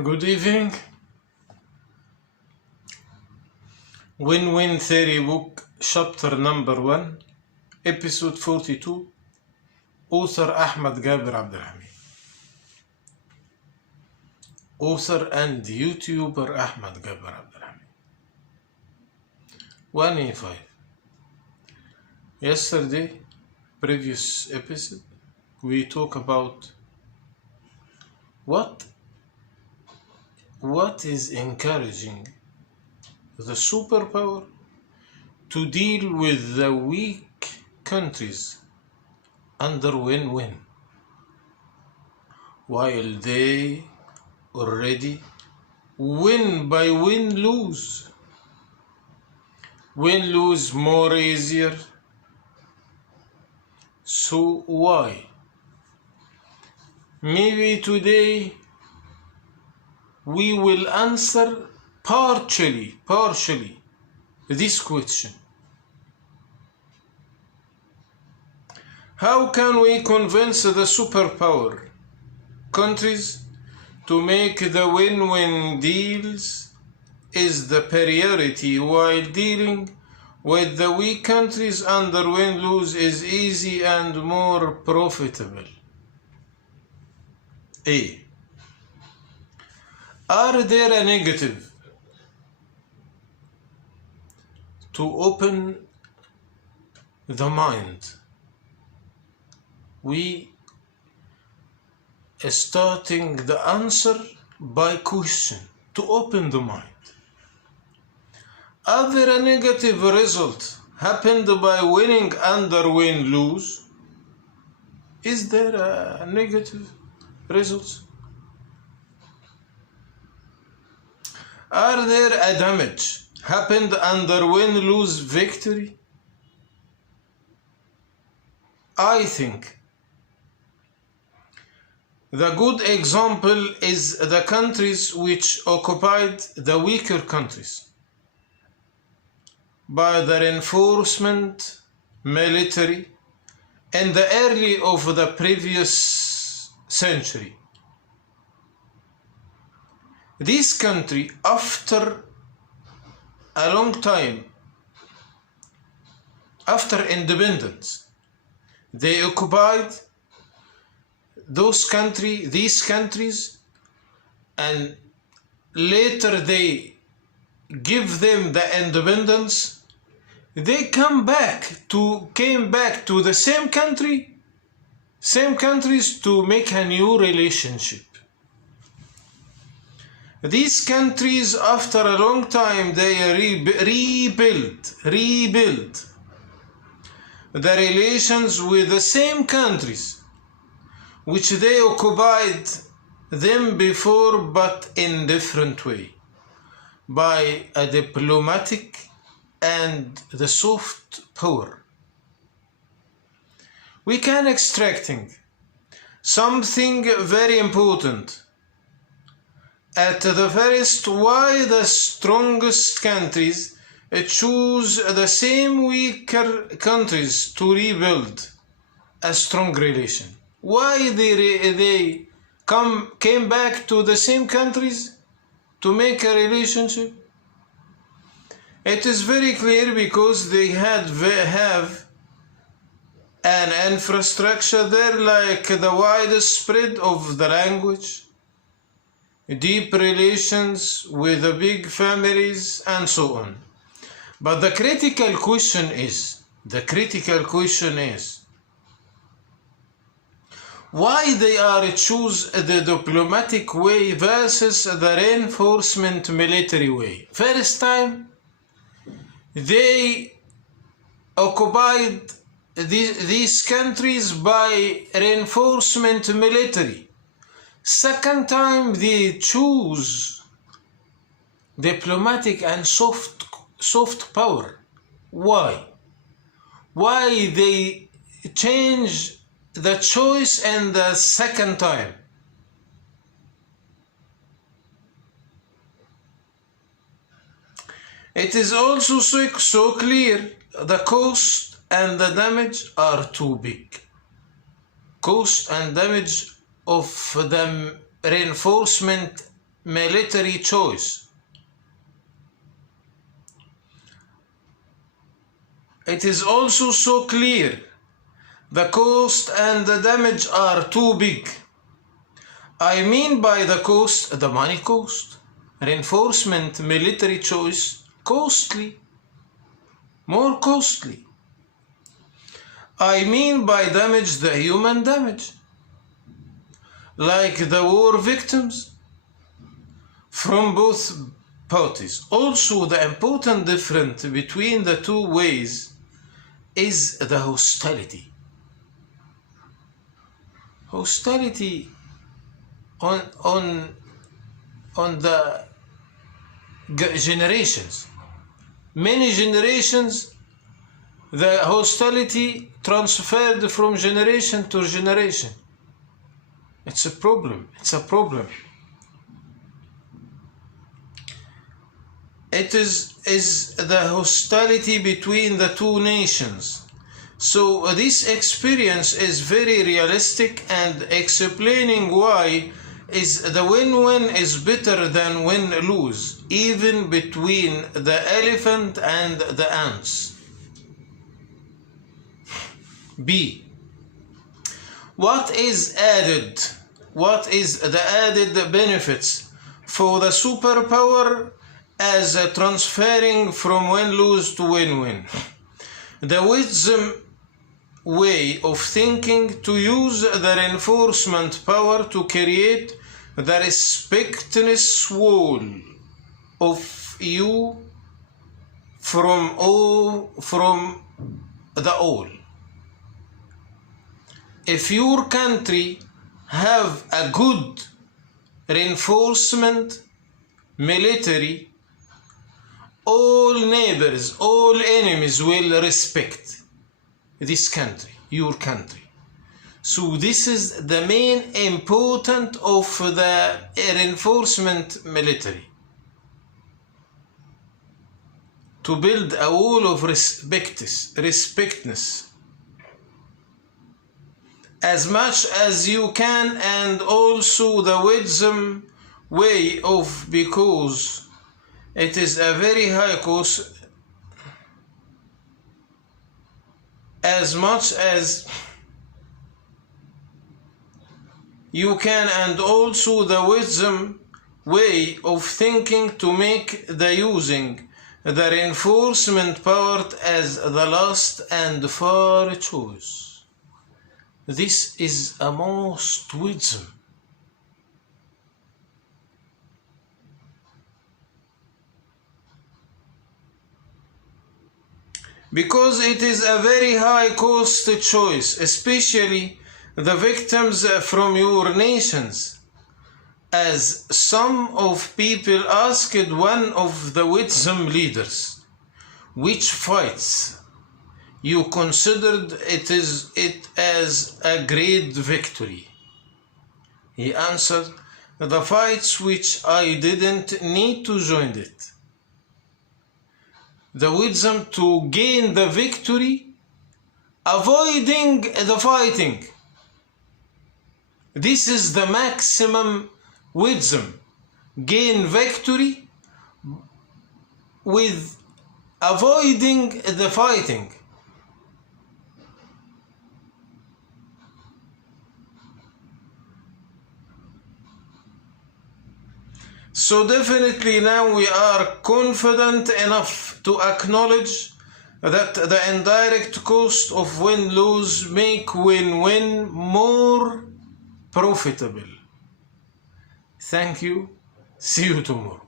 Good evening. Win-Win Theory Book, Chapter Number 1, Episode 42, Author Ahmed Gaber Abdulhamid. Author and YouTuber Ahmed Gaber Abdulhamid. 185. Yesterday, previous episode, we talk about what is encouraging the superpower to deal with the weak countries under win-win, while they already win by win-lose. Win-lose more easier. So why? Maybe today we will answer partially this question. How can we convince the superpower countries to make the win-win deals is the priority, while dealing with the weak countries under win-lose is easy and more profitable? A. Are there a negative to open the mind? We are starting the answer by question to open the mind. Are there a negative result happened by winning under win-lose? Is there a negative result? Are there a damage happened under win-lose victory? I think the good example is the countries which occupied the weaker countries by the reinforcement military in the early of the previous century. This country, after a long time, after independence, they occupied these countries, and later they give them the independence. They came back to the same countries to make a new relationship. These countries, after a long time, they rebuild the relations with the same countries which they occupied them before, but in different way, by a diplomatic and the soft power. We can extracting something very important. At the first, why the strongest countries choose the same weaker countries to rebuild a strong relation? Why they came back to the same countries to make a relationship? It is very clear because they have an infrastructure there, like the widest spread of the language, deep relations with the big families, and so on. But the critical question is why they are choose the diplomatic way versus the reinforcement military way. First time they occupied these countries by reinforcement military. Second time they choose diplomatic and soft power. Why? Why they change the choice in the second time? It is also so clear the cost and the damage are too big. Cost and damage of the reinforcement military choice. It is also so clear the cost and the damage are too big. I mean by the cost, the money cost. Reinforcement military choice, costly, more costly. I mean by damage the human damage, like the war victims from both parties. Also, the important difference between the two ways is the hostility. Hostility on the generations. Many generations, the hostility transferred from generation to generation. It's a problem. It's a problem. It is the hostility between the two nations. So this experience is very realistic and explaining why is the win-win is better than win-lose, even between the elephant and the ants. B. What is added? What is the added benefits for the superpower as transferring from win-lose to win-win? The wisdom way of thinking to use the reinforcement power to create the respectness wall of you from the all. If your country have a good reinforcement military, all neighbors, all enemies will respect this country, your country. So this is the main important of the reinforcement military. To build a wall of respectness as much as you can, and also the wisdom way of, because it is a very high cost, as much as you can, and also the wisdom way of thinking to make the using the reinforcement power as the last and far choice. This is a most wisdom. Because it is a very high cost choice, especially the victims from your nations. As some of people asked one of the wisdom leaders, which fights you considered it as a great victory? He answered, the fights which I didn't need to join it. The wisdom to gain the victory, avoiding the fighting. This is the maximum wisdom. Gain victory with avoiding the fighting. So definitely now we are confident enough to acknowledge that the indirect cost of win-lose make win-win more profitable. Thank you. See you tomorrow.